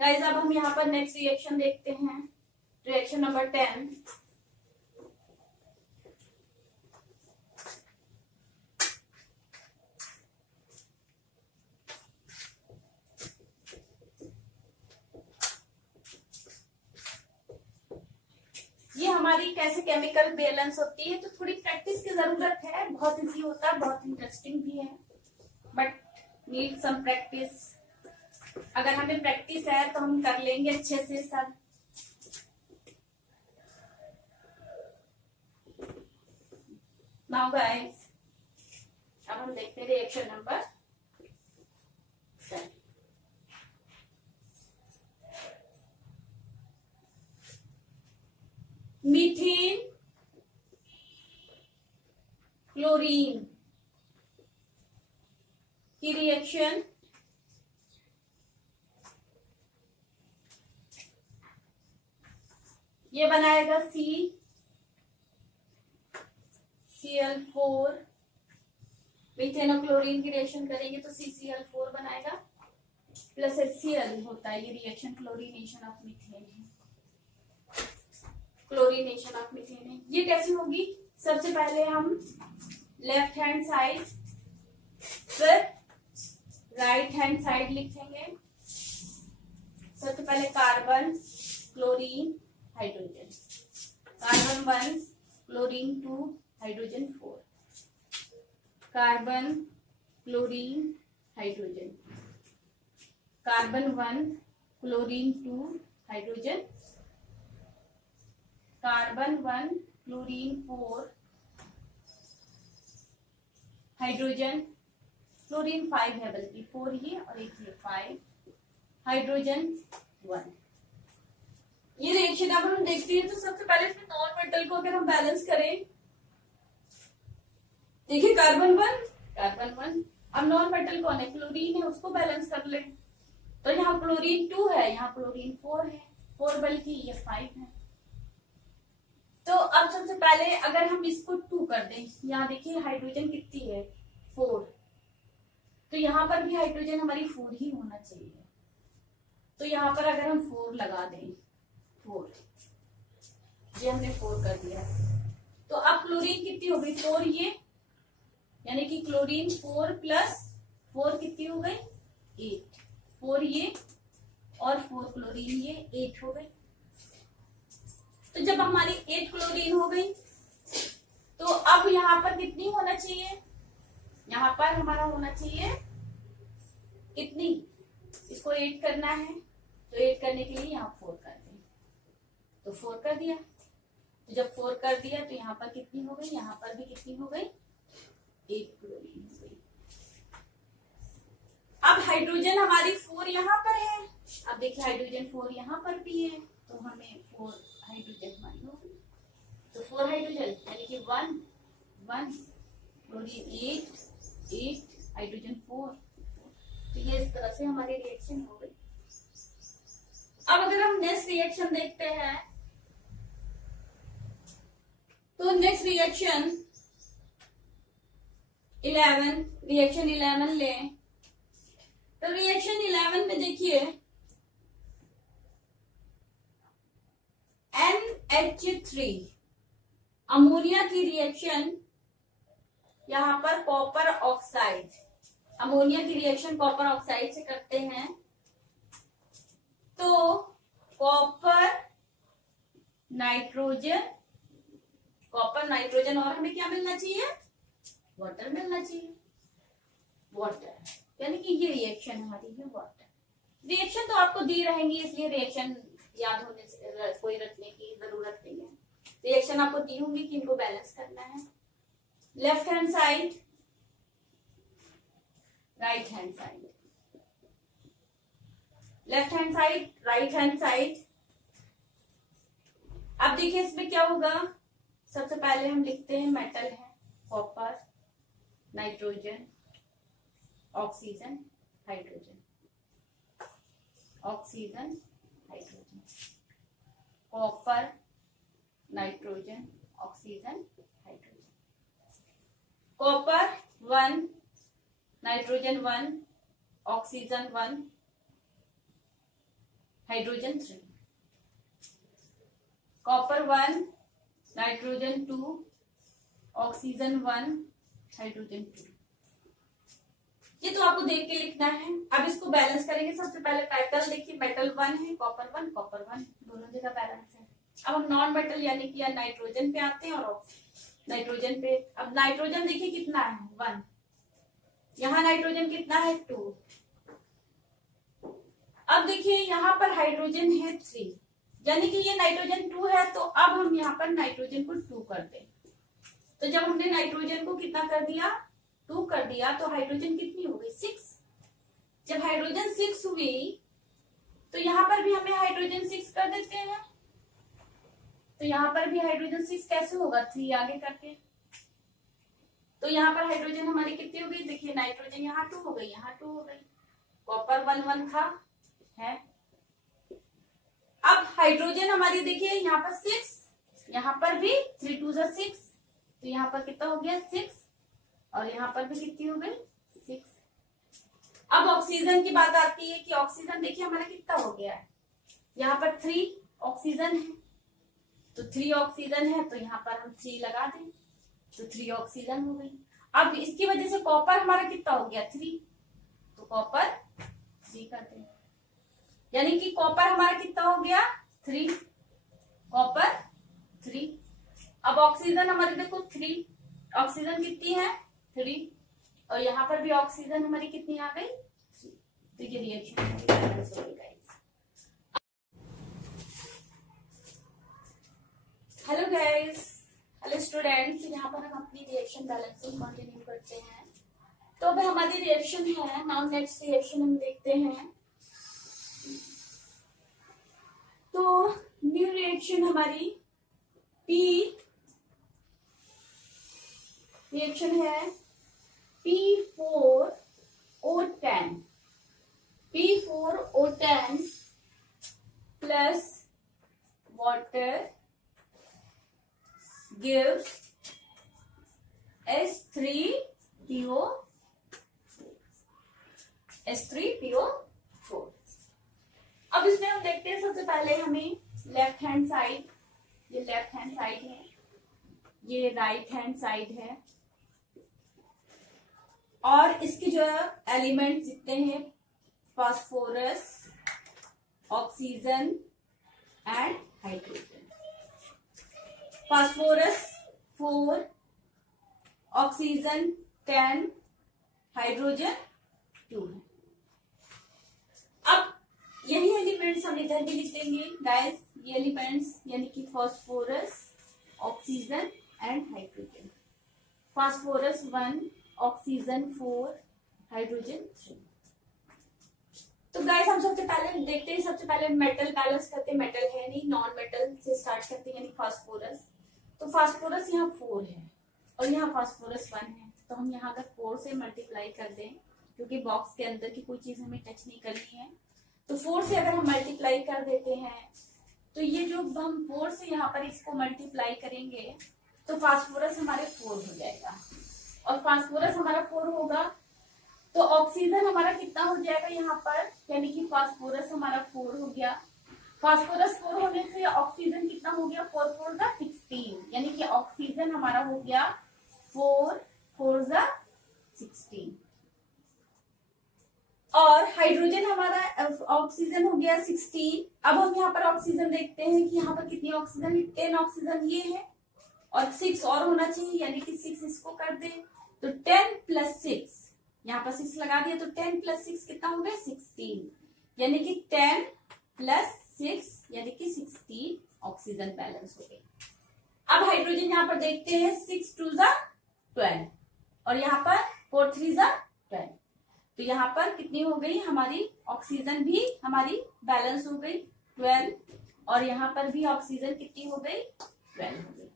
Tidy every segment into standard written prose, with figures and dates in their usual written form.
Guys अब हम यहाँ पर नेक्स्ट रिएक्शन देखते हैं, रिएक्शन नंबर 10। ये हमारी कैसे केमिकल बैलेंस होती है, तो थोड़ी प्रैक्टिस की जरूरत है। बहुत इजी होता है, बहुत इंटरेस्टिंग भी है, बट नीड सम प्रैक्टिस। अगर हमें प्रैक्टिस है तो हम कर लेंगे अच्छे से सब। नाउ गाइस अब हम देखते हैं रिएक्शन नंबर 10। मीथेन क्लोरीन की रिएक्शन ये बनाएगा CCl4। मीथेन और क्लोरीन की रिएक्शन करेंगे तो CCl4 बनाएगा प्लस HCl होता है। ये रिएक्शन क्लोरीनेशन ऑफ मीथेन है, क्लोरीनेशन ऑफ मीथेन है। ये कैसी होगी? सबसे पहले हम लेफ्ट हैंड साइड फिर राइट हैंड साइड लिखेंगे। सबसे पहले carbon chlorine hydrogen, carbon 1 chlorine 2 hydrogen 4, carbon chlorine hydrogen, carbon 1 chlorine 2 hydrogen, carbon 1 chlorine 4 hydrogen, chlorine 5 है बल्कि 4 ये और एक ये 5, हाइड्रोजन 1। ये रिएक्शन अब हम देखते हैं तो सबसे पहले इसमें नॉन मेटल को अगर हम बैलेंस करें, देखिए कार्बन 1, अब नॉन मेटल कौन है? क्लोरीन है, उसको बैलेंस कर ले। तो यहाँ क्लोरीन 2 है, यहाँ क्लोरीन 4 है, 4 बल्कि ये 5 है। तो अब सबसे पहले अगर हम इसको 2 कर दें, यहाँ देखिए हाइड्रोजन कितनी है? 4, तो यहाँ पर भी हाइड्रोजन हमारी 4 ही होना चाहिए। तो यहाँ पर अगर हम 4 लगा दें, 4, ये हमने 4 कर दिया, तो अब क्लोरीन कितनी हो गई? 4 ये, यानी कि क्लोरीन 4 प्लस 4 कितनी हो गई? 8, 4 ये और 4 क्लोरीन ये 8 हो गई। तो जब हमारी 8 क्लोरीन हो गई तो अब यहाँ पर कितनी होना चाहिए? यहाँ पर हमारा होना चाहिए कितनी? इसको 8 करना है, तो 8 करने के लिए यहाँ 4 कर दें, तो 4 कर दिया। तो जब 4 कर दिया तो यहाँ पर कितनी हो गई? यहाँ पर भी कितनी हो गई? 8 क्लोरीन हो गई। अब हाइड्रोजन हमारी 4 यहाँ पर है, अब देखिए हाइड्रोजन 4 यहाँ पर भी है, तो हमें 4 हाइड्रोजन हमारी हो गई। तो 4 हाइड्रोजन यानी कि 1 क्लोरीन 8 हाइड्रोजन 4। तो ये इस तरह से हमारी रिएक्शन हो गई। अब अगर हम नेक्स्ट रिएक्शन देखते हैं तो नेक्स्ट रिएक्शन 11, रिएक्शन 11 लें। तो रिएक्शन 11 में देखिए NH3 अमोनिया की रिएक्शन, यहां पर कॉपर ऑक्साइड, अमोनिया की रिएक्शन कॉपर ऑक्साइड से करते हैं। तो कॉपर नाइट्रोजन और हमें क्या मिलना चाहिए? वाटर मिलना चाहिए, वाटर, यानी कि ये रिएक्शन हमारी है वाटर। रिएक्शन तो आपको दी रहेंगी, इसलिए रिएक्शन याद होने से कोई रखने की जरूरत नहीं है। रिएक्शन आपको दी होंगी कि इनको बैलेंस करना है। Left hand side, right hand side, left hand side, right hand side. अब देखिए इसमें क्या होगा? सबसे पहले हम लिखते हैं मेटल है, copper nitrogen oxygen hydrogen, oxygen hydrogen, copper nitrogen oxygen hydrogen, copper 1 nitrogen 1 oxygen 1, hydrogen 3, copper 1, nitrogen 2, oxygen 1, hydrogen 2। ये तो आपको देख के लिखना है। अब इसको बैलेंस करेंगे। सबसे पहले मेटल देखिए, मेटल 1 है, कॉपर 1, कॉपर 1, दोनों जगह बैलेंस है। अब हम नॉन मेटल यानी कि नाइट्रोजन पे आते हैं और नाइट्रोजन पे। अब नाइट्रोजन देखिए कितना है 1, यहाँ नाइट्रोजन कितना है 2। अब देखिए यहाँ पर हाइड्रोजन है 3, यानी कि ये नाइट्रोजन 2 है, तो अब हम यहाँ पर नाइट्रोजन को 2 कर दें। तो जब हमने नाइट्रोजन को कितना कर दिया 2 कर दिया, तो हाइड्रोजन कितनी हो गई 6। जब हाइड्रोजन 6 हुई तो यहाँ पर भी हमें हाइड्रोजन 6 कर देते हैं। तो यहाँ पर भी हाइड्रोजन 6 कैसे होगा 3 आगे करके। तो यहाँ पर हाइड्रोजन हमारी कितनी हो गई, देखिए नाइट्रोजन यहाँ 2 हो गई, यहाँ 2 हो गई, कॉपर 1 1 था है। अब हाइड्रोजन हमारी देखिए यहाँ पर 6, यहाँ पर भी 3 2 6, तो यहाँ पर कितना हो गया 6, और यहाँ पर भी कितनी हो गई 6। अब ऑक्सीजन की बात आती है कि ऑक्सीजन देखिए हमारा कितना हो गया है, यहाँ पर 3 ऑक्सीजन है, तो 3 ऑक्सीजन है, तो यहाँ पर हम 3 लगा दें, तो 3 ऑक्सीजन हो गई। अब इसकी वजह से कॉपर हमारा कितना हो गया 3, तो कॉपर 3 कर दें, यानी कि कॉपर हमारा कितना हो गया 3, कॉपर 3। अब ऑक्सीजन हमारी देखो 3, ऑक्सीजन कितनी है 3, और यहाँ पर भी ऑक्सीजन हमारी कितनी आ गई 3। तो ये reaction. Hello guys, hello students, यहाँ पर हम अपनी रिएक्शन बैलेंसिंग कंटिन्यू करते हैं। तो अब हमारी रिएक्शन है, नाउ नेक्स्ट रिएक्शन हम देखते हैं। तो न्यू रिएक्शन हमारी पी रिएक्शन है P4O10, P4O10 plus water gives H3PO4। अब इसमें हम देखते हैं, सबसे पहले हमें लेफ्ट हैंड साइड, ये लेफ्ट हैंड साइड है, ये राइट हैंड साइड है, और इसके जो एलिमेंट जितने हैं phosphorus, oxygen and hydrogen. Phosphorus 4, oxygen 10, hydrogen 2 है। अब यही एलिमेंट्स हम इधर भी लिख देंगे गाइस, ये एलिमेंट्स यानी कि phosphorus, oxygen and hydrogen. Phosphorus 1, oxygen 4, hydrogen 3। तो गाइस हम सबसे पहले देखते हैं, सबसे पहले मेटल बैलेंस करते हैं। मेटल है नहीं, नॉन मेटल से स्टार्ट करते हैं, यानी फास्फोरस। तो फास्फोरस यहाँ 4 है और यहाँ फास्फोरस 1 है, तो हम यहाँ अगर 4 से मल्टीप्लाई कर दें, क्योंकि बॉक्स के अंदर की कोई चीज हमें टच नहीं करनी है, तो 4 से अगर हम मल्टीप्लाई कर देते हैं, तो ये जो हम 4 से यहाँ पर इसको मल्टीप्लाई करेंगे तो फास्फोरस हमारे 4 हो जाएगा, और फास्फोरस हमारा 4 होगा तो ऑक्सीजन हमारा कितना हो जाएगा यहाँ पर, यानी कि फास्फोरस हमारा 4 हो गया। फास्फोरस 4 होने से ऑक्सीजन कितना हो गया, 4 4 का 16, यानी कि ऑक्सीजन हमारा हो गया 4 4 का 16, और हाइड्रोजन हमारा ऑक्सीजन हो गया 16। अब हम यहाँ पर ऑक्सीजन देखते हैं कि यहाँ पर कितनी ऑक्सीजन, 10 ऑक्सीजन ये है, और 6 और होना चाहिए, यानी कि 6 इसको कर दे, तो 10 प्लस 6, यहाँ पर 6 लगा दिया, तो 10 प्लस 6 कितना हो गया 16, यानी कि 10 प्लस 6 यानी कि 16 ऑक्सीजन बैलेंस हो गई। अब हाइड्रोजन यहाँ पर देखते हैं, 6 2 जा 12, और यहाँ पर 4 3 जा 12, तो यहाँ पर कितनी हो गई हमारी ऑक्सीजन भी हमारी बैलेंस हो गई 12, और यहाँ पर भी ऑक्सीजन कितनी हो गई 12 हो गई।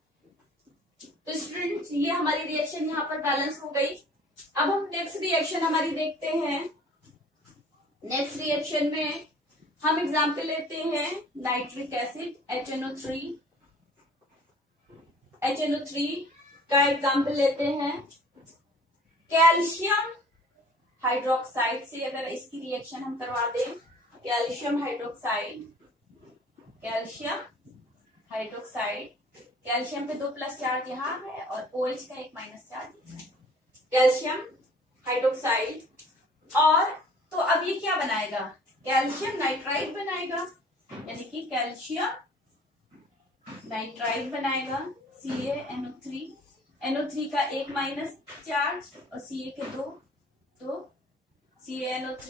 तो स्टूडेंट ये हमारी रिएक्शन यहाँ पर बैलेंस हो गई। अब हम नेक्स्ट रिएक्शन हमारी देखते हैं। नेक्स्ट रिएक्शन में हम एग्जाम्पल लेते हैं नाइट्रिक एसिड HNO3 का एग्जाम्पल लेते हैं। कैल्शियम हाइड्रोक्साइड से अगर इसकी रिएक्शन हम करवा दें calcium hydroxide, calcium hydroxide, calcium पे 2 प्लस चार्ज यहाँ है और OH का 1 माइनस चार्ज है, कैल्शियम हाइड्रोक्साइड। और तो अब ये क्या बनाएगा, कैल्शियम नाइट्राइड बनाएगा, यानी कि कैल्शियम नाइट्राइड बनाएगा, CaNO3, NO3 का 1 माइनस चार्ज और Ca के 2, तो CaNO3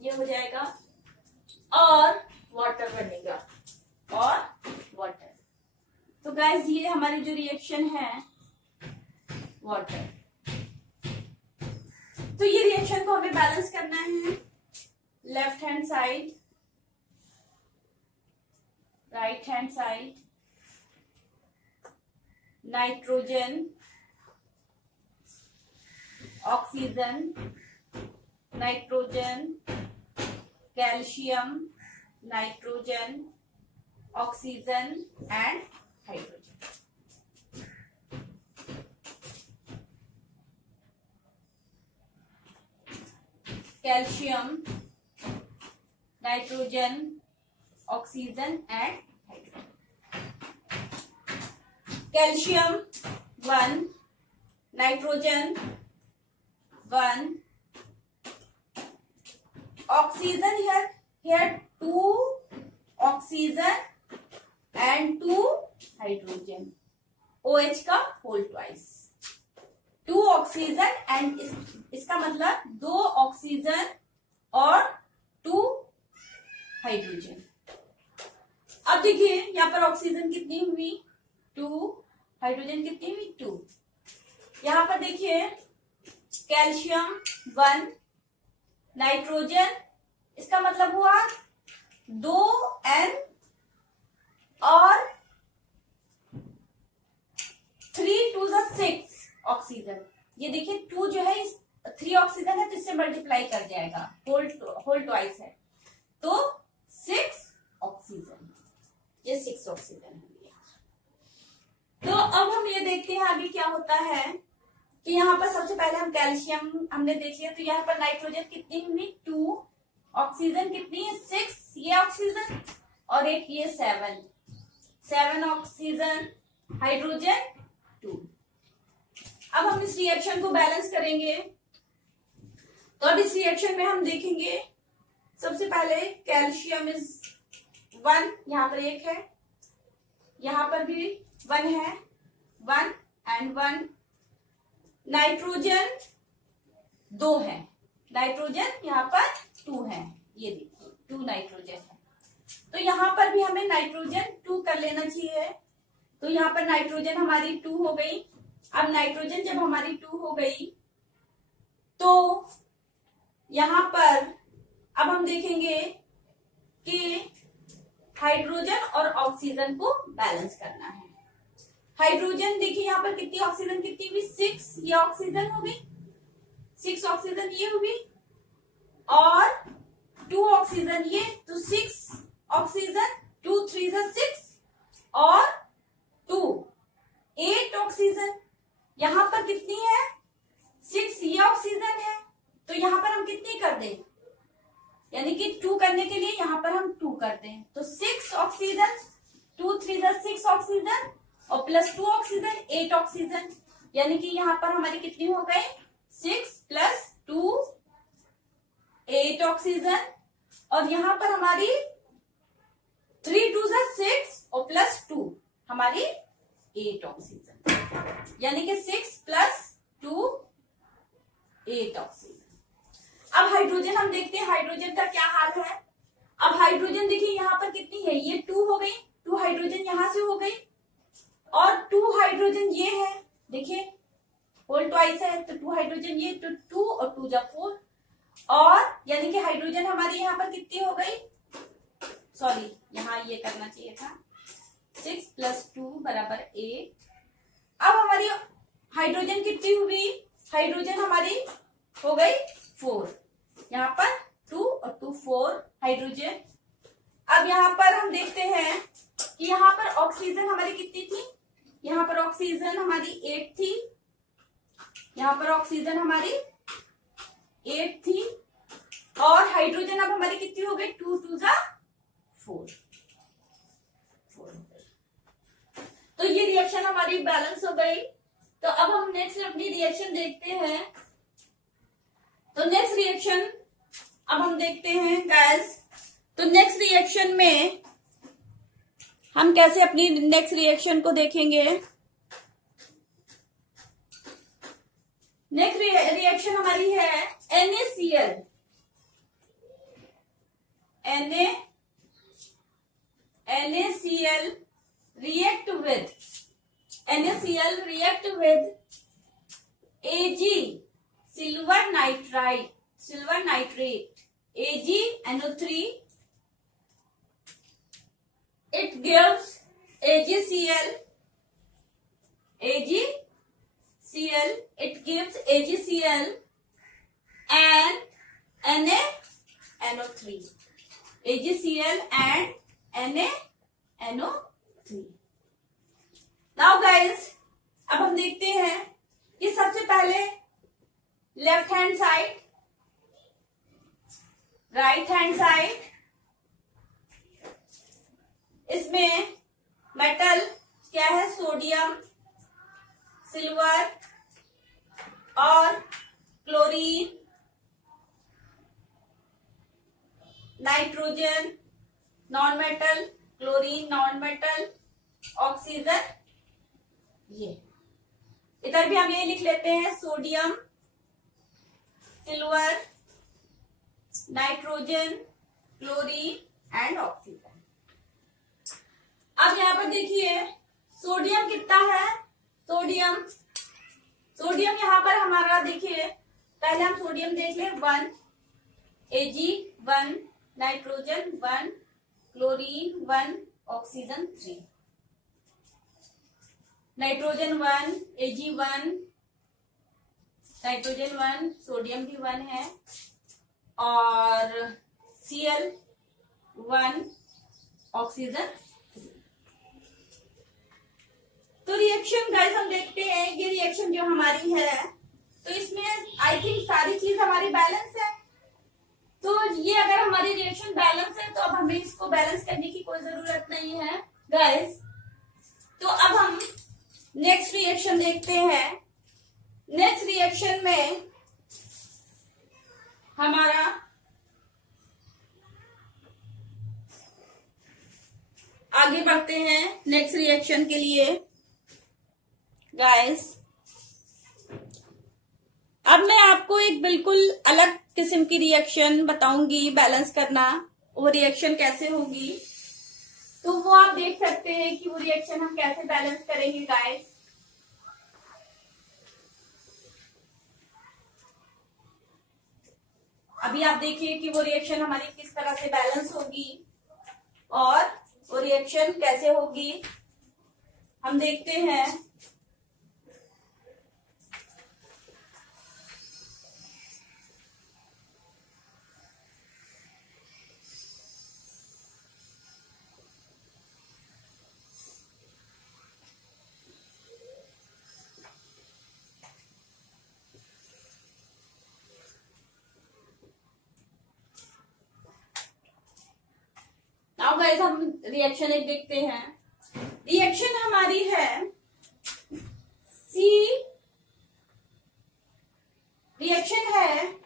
ये हो जाएगा और वाटर बनेगा, और वाटर। तो गाइस ये हमारी जो रिएक्शन है वाटर। तो ये रिएक्शन को हमें बैलेंस करना है, left hand side, right hand side, nitrogen, oxygen, nitrogen, calcium, nitrogen, oxygen and hydrogen. Calcium, nitrogen, oxygen and hydrogen. Calcium 1, nitrogen 1, oxygen here 2 oxygen and 2 hydrogen, OH का whole twice, 2 oxygen and इसका मतलब 2 oxygen और 2 hydrogen. अब देखिए यहाँ पर oxygen कितनी हुई 2, हाइड्रोजन कितनी हुई 2। यहाँ पर देखिए कैल्शियम 1, नाइट्रोजन, इसका मतलब हुआ 2N और 3 2 6 ऑक्सीजन। ये देखिए 2 जो है 3 ऑक्सीजन है तो इससे मल्टीप्लाई कर जाएगा, होल ट्वाइस है, तो 6 ऑक्सीजन, ये 6 ऑक्सीजन है। तो अब हम ये देखते हैं अभी क्या होता है कि यहाँ पर सबसे पहले हम कैल्शियम हमने देख लिया, तो यहाँ पर नाइट्रोजन कितनी हुई 2, ऑक्सीजन कितनी है 6, ये ऑक्सीजन और एक ये 7 ऑक्सीजन, हाइड्रोजन 2। अब हम इस रिएक्शन को बैलेंस करेंगे, तो अब इस रिएक्शन में हम देखेंगे सबसे पहले कैल्शियम इज 1, यहाँ पर 1 है, यहाँ पर भी 1 है, 1 एंड 1। नाइट्रोजन 2 है, नाइट्रोजन यहाँ पर 2 है, ये देखिए 2 नाइट्रोजन है, तो यहाँ पर भी हमें नाइट्रोजन 2 कर लेना चाहिए। तो यहाँ पर नाइट्रोजन हमारी 2 हो गई। अब नाइट्रोजन जब हमारी 2 हो गई तो यहाँ पर अब हम देखेंगे कि हाइड्रोजन और ऑक्सीजन को बैलेंस करना है। हाइड्रोजन देखिए यहाँ पर कितनी ऑक्सीजन कितनी हुई 6, ये ऑक्सीजन हो गई, 6 ऑक्सीजन ये हुई और 2 ऑक्सीजन ये, तो 6 ऑक्सीजन, 2 3 6 और 2 8 ऑक्सीजन। यहाँ पर कितनी है 6, ये ऑक्सीजन है, तो यहाँ पर हम कितनी कर दें, यानी कि 2 करने के लिए यहाँ पर हम 2 करते हैं, तो 6 ऑक्सीजन, 2 3 6 ऑक्सीजन और प्लस 2 ऑक्सीजन 8 ऑक्सीजन, यानी कि यहाँ पर हमारी कितनी हो गई 6 प्लस 2 8 ऑक्सीजन, और यहाँ पर हमारी 3 2 6 और प्लस 2 हमारी 8 ऑक्सीजन, यानी कि 6 प्लस 2 8 ऑक्सीजन। अब हाइड्रोजन हम देखते हैं हाइड्रोजन का क्या हाल है। अब हाइड्रोजन देखिए यहाँ पर कितनी है, ये 2 हो गई, 2 हाइड्रोजन यहां से हो गई और 2 हाइड्रोजन ये है, देखिए होल ट्वाइस है, तो 2 हाइड्रोजन ये, तो 2 और 2 जा 4, और यानी कि हाइड्रोजन हमारी यहाँ पर कितनी हो गई, सॉरी यहाँ ये करना चाहिए था, 6 प्लस 2 बराबर 8। अब हमारी हाइड्रोजन कितनी हुई, हाइड्रोजन हमारी हो गई 4, यहाँ पर 2 और 2 4 हाइड्रोजन। अब यहाँ पर हम देखते हैं कि यहाँ पर ऑक्सीजन हमारी कितनी थी, यहाँ पर ऑक्सीजन हमारी 8 थी, यहाँ पर ऑक्सीजन हमारी 8 थी, और हाइड्रोजन अब हमारी कितनी हो गई, 2 2 जा 4। तो ये रिएक्शन हमारी बैलेंस हो गई। तो अब हम नेक्स्ट अपनी रिएक्शन देखते हैं। तो नेक्स्ट रिएक्शन अब हम देखते हैं गाइस। तो नेक्स्ट रिएक्शन में हम कैसे अपनी नेक्स्ट रिएक्शन को देखेंगे। नेक्स्ट रिएक्शन हमारी है NaCl NaCl react with Ag silver nitrate AgNO3, it gives AgCl, it gives AgCl and NaNO3, AgCl and NaNO3। Now guys अब हम देखते हैं कि सबसे पहले left hand side, right hand side, इसमें मेटल क्या है, सोडियम, सिल्वर और chlorine, nitrogen, non metal, chlorine non metal, oxygen. ये इधर भी हम ये लिख लेते हैं, sodium, silver, nitrogen, chlorine and oxygen. अब यहां पर देखिए सोडियम कितना है, सोडियम यहां पर हमारा देखिए, पहले हम सोडियम देख लें, 1 Ag1, nitrogen 1, chlorine 1, oxygen 3, nitrogen 1, Ag1, nitrogen 1, sodium भी 1 है और Cl 1, ऑक्सीजन। तो रिएक्शन गाइस हम देखते हैं, ये रिएक्शन जो हमारी है तो इसमें आई थिंक सारी चीज हमारी बैलेंस है। तो ये अगर हमारी रिएक्शन बैलेंस है तो अब हमें इसको बैलेंस करने की कोई जरूरत नहीं है गाइस। तो अब हम नेक्स्ट रिएक्शन देखते हैं। नेक्स्ट रिएक्शन में हमारा आगे बढ़ते हैं नेक्स्ट रिएक्शन के लिए गाइस। अब मैं आपको एक बिल्कुल अलग किस्म की रिएक्शन बताऊंगी बैलेंस करना, वो रिएक्शन कैसे होगी। तो वो आप देख सकते हैं कि वो रिएक्शन हम कैसे बैलेंस करेंगे गाइस। अभी आप देखिए कि वो रिएक्शन हमारी किस तरह से बैलेंस होगी और वो रिएक्शन कैसे होगी, हम देखते हैं। नाउ गाइस हम रिएक्शन एक देखते हैं। रिएक्शन हमारी है रिएक्शन है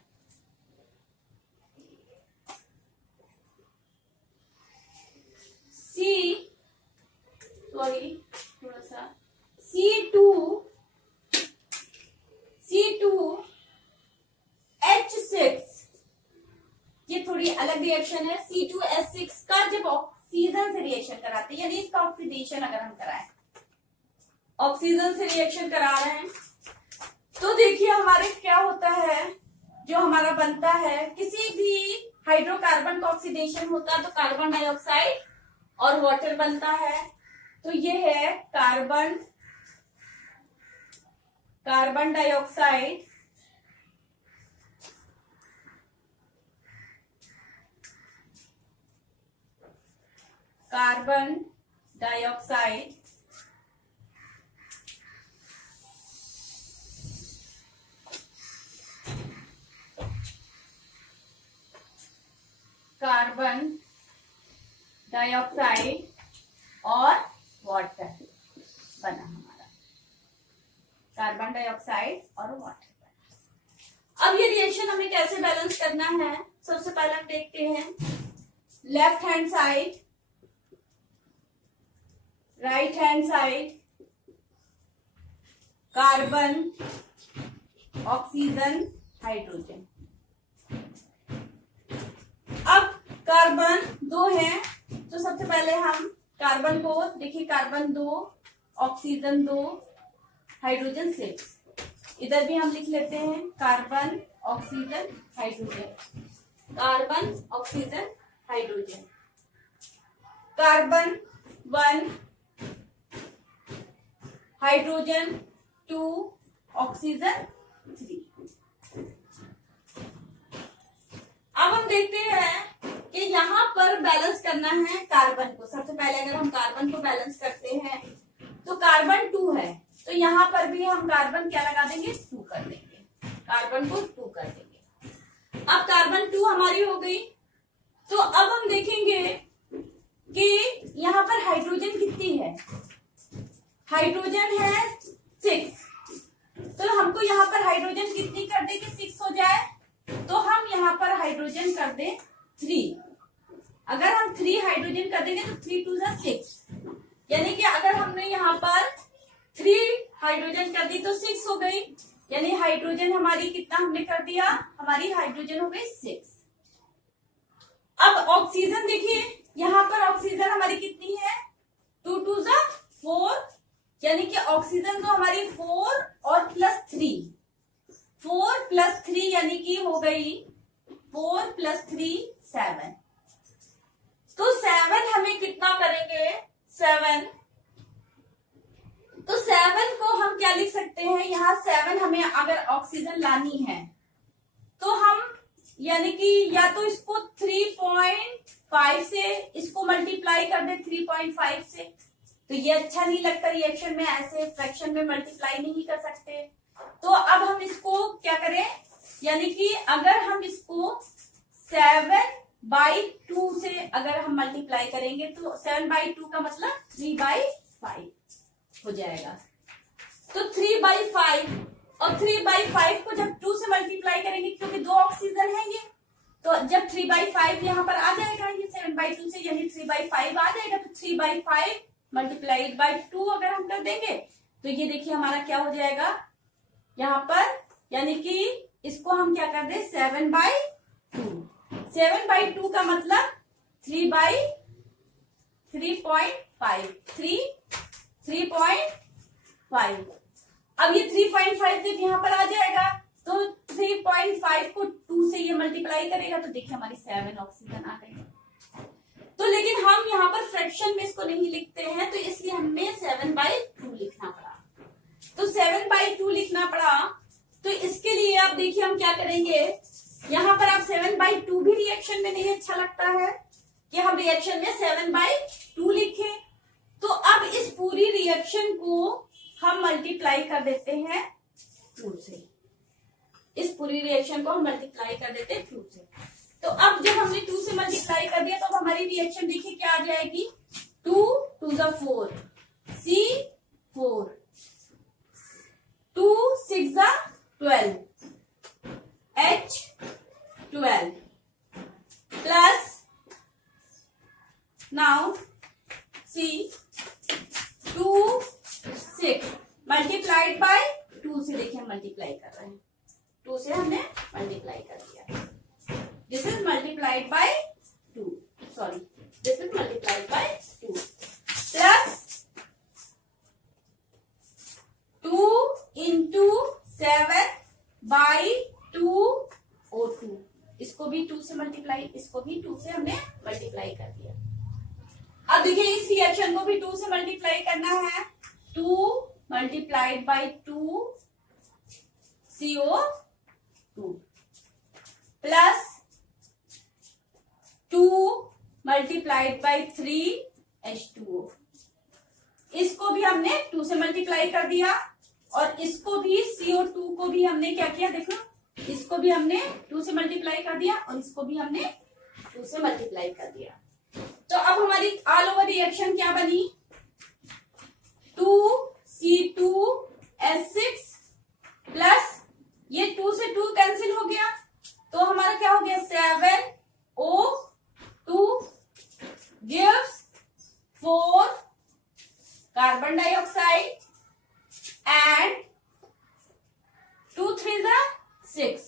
थोड़ा सा C2H6, ये थोड़ी अलग रिएक्शन है। C2H6 का जब ऑक्सीजन से रिएक्शन कराते हैं, यानी इसका ऑक्सीडेशन अगर हम कराएं, ऑक्सीजन से रिएक्शन करा रहे हैं, तो देखिए हमारे क्या होता है, जो हमारा बनता है, किसी भी हाइड्रोकार्बन का ऑक्सीडेशन होता है तो कार्बन डाइऑक्साइड और वाटर बनता है। तो ये है carbon dioxide, carbon dioxide carbon dioxide और वाटर बना हमारा, कार्बन डाइऑक्साइड और वाटर बना। अब ये रिएक्शन हमें कैसे बैलेंस करना है, सबसे पहले हम देखते हैं left hand side, right hand side, carbon, oxygen, hydrogen. अब कार्बन 2 है, तो सबसे पहले हम कार्बन को देखिए, कार्बन 2, ऑक्सीजन 2, हाइड्रोजन 6। इधर भी हम लिख लेते हैं carbon, oxygen, hydrogen, carbon, oxygen, hydrogen. Carbon 1, hydrogen 2, oxygen 3। अब हम देखते हैं कि यहाँ पर बैलेंस करना है कार्बन को। सबसे पहले अगर हम कार्बन को बैलेंस करते हैं तो कार्बन 2 है, तो यहाँ पर भी हम कार्बन क्या लगा देंगे, 2 कर देंगे, कार्बन को 2 कर देंगे। अब कार्बन 2 हमारी हो गई। तो अब हम देखेंगे कि यहाँ पर हाइड्रोजन कितनी है, हाइड्रोजन है 6, तो हमको यहाँ पर हाइड्रोजन कितनी कर दे कि 6 हो जाए, तो हम यहाँ पर हाइड्रोजन कर दे 3। अगर हम 3 हाइड्रोजन कर देंगे तो 3 2 6, यानी कि अगर हमने यहाँ पर 3 हाइड्रोजन कर दी तो 6 हो गई, यानी हाइड्रोजन हमारी कितना हमने कर दिया, हमारी हाइड्रोजन हो गई 6। अब ऑक्सीजन देखिए, यहाँ पर ऑक्सीजन हमारी कितनी है, 2 2 4, यानी कि ऑक्सीजन तो हमारी 4 और +3, 4 + 3 यानी कि हो गई 4 + 3 7। तो 7 हमें कितना करेंगे, 7, तो 7 को हम क्या लिख सकते हैं, यहाँ 7 हमें अगर ऑक्सीजन लानी है तो हम यानी कि या तो इसको 3.5 से इसको मल्टीप्लाई कर दे 3.5 से, तो ये अच्छा नहीं लगता रिएक्शन में, ऐसे फ्रैक्शन में मल्टीप्लाई नहीं कर सकते। तो अब हम इसको क्या करें, यानी कि अगर हम इसको 7/2 से अगर हम मल्टीप्लाई करेंगे तो 7/2 का मतलब 3/5 हो जाएगा। तो 3/5 और 3/5 को जब 2 से मल्टीप्लाई करेंगे, क्योंकि 2 ऑक्सीजन है ये, तो जब 3/5 यहाँ पर आ जाएगा, ये 7/2 से यानी 3/5 आ जाएगा, तो 3/5 मल्टीप्लाइड बाई 2 अगर हम कर देंगे तो ये देखिए हमारा क्या हो जाएगा यहाँ पर, यानी कि इसको हम क्या कर दे 7/2। 7/2 का मतलब 3/3.5 3.5। अब ये 3.5 जब यहाँ पर आ जाएगा तो 3.5 को 2 से ये मल्टीप्लाई करेगा, तो देखिए हमारी 7 ऑक्सीजन आ गई। तो लेकिन हम यहाँ पर फ्रैक्शन में इसको नहीं लिखते हैं, तो इसलिए हमें 7/2 लिखना पड़ा। तो 7/2 लिखना पड़ा, तो इसके लिए आप देखिए हम क्या करेंगे, यहाँ पर आप 7/2 भी रिएक्शन में नहीं अच्छा लगता है कि हम रिएक्शन में 7/2 लिखें, तो अब इस पूरी रिएक्शन को हम मल्टीप्लाई कर देते हैं 2 से। इस पूरी रिएक्शन को हम मल्टीप्लाई कर देते हैं 2 से। तो अब जब हमने 2 से मल्टीप्लाई कर दिया तो अब हमारी रिएक्शन देखिए क्या आ जाएगी, 2 2 4, C4, 2 6 12, H12 plus now C 2 6 multiplied by 2 से, देखिए हम मल्टीप्लाई कर रहे हैं, 2 से हमने मल्टीप्लाई कर दिया। This is multiplied by 2. Sorry, this is multiplied by 2 plus 2 into 7/2 O2। इसको भी 2 से मल्टीप्लाई, इसको भी 2 से हमने मल्टीप्लाई कर दिया। अब देखिए इस रिएक्शन को भी 2 से मल्टीप्लाई करना है, 2 multiplied by 2 CO2 plus 2 multiplied by 3 H2O। इसको भी हमने 2 से मल्टीप्लाई कर दिया और इसको भी CO2 को भी हमने क्या किया, देखो इसको भी हमने 2 से मल्टीप्लाई कर दिया और इसको भी हमने 2 से मल्टीप्लाई कर दिया। तो अब हमारी ऑल ओवर रिएक्शन क्या बनी, 2C2H6 प्लस ये 2 से 2 कैंसिल हो गया, तो हमारा क्या हो गया 7O2 gives 4 carbon dioxide and 2 3 6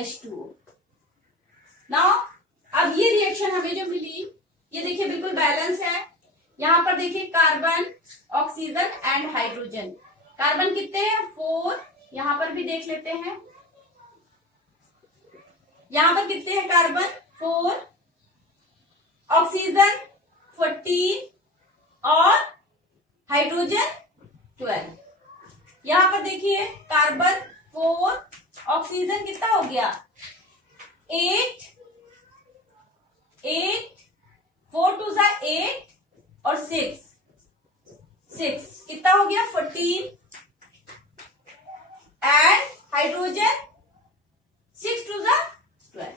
H2O। Now अब ये रिएक्शन हमें जो मिली, ये देखिए बिल्कुल बैलेंस है। यहां पर देखिए carbon, oxygen and hydrogen. Carbon कितने हैं 4, यहां पर भी देख लेते हैं, यहां पर कितने हैं कार्बन 4, ऑक्सीजन 14 और हाइड्रोजन 12। यहां पर देखिए कार्बन 4, ऑक्सीजन कितना हो गया 8 4 2 8 और 6 कितना हो गया 14 एंड हाइड्रोजन 6 2 12।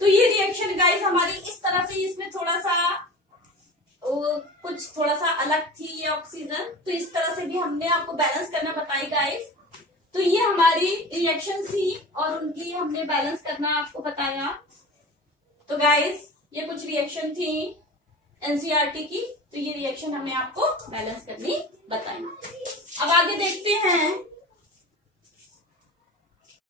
तो ये रिएक्शन गाइस हमारी इस तरह से, इसमें थोड़ा सा कुछ थोड़ा सा अलग थी ये ऑक्सीजन, तो इस तरह से भी हमने आपको बैलेंस करना बताई गाइस। तो ये हमारी रिएक्शन थी और उनकी हमने बैलेंस करना आपको बताया। तो गाइस ये कुछ रिएक्शन थी एनसीईआरटी की, तो ये रिएक्शन हमने आपको बैलेंस करनी बताई। अब आगे देखते हैं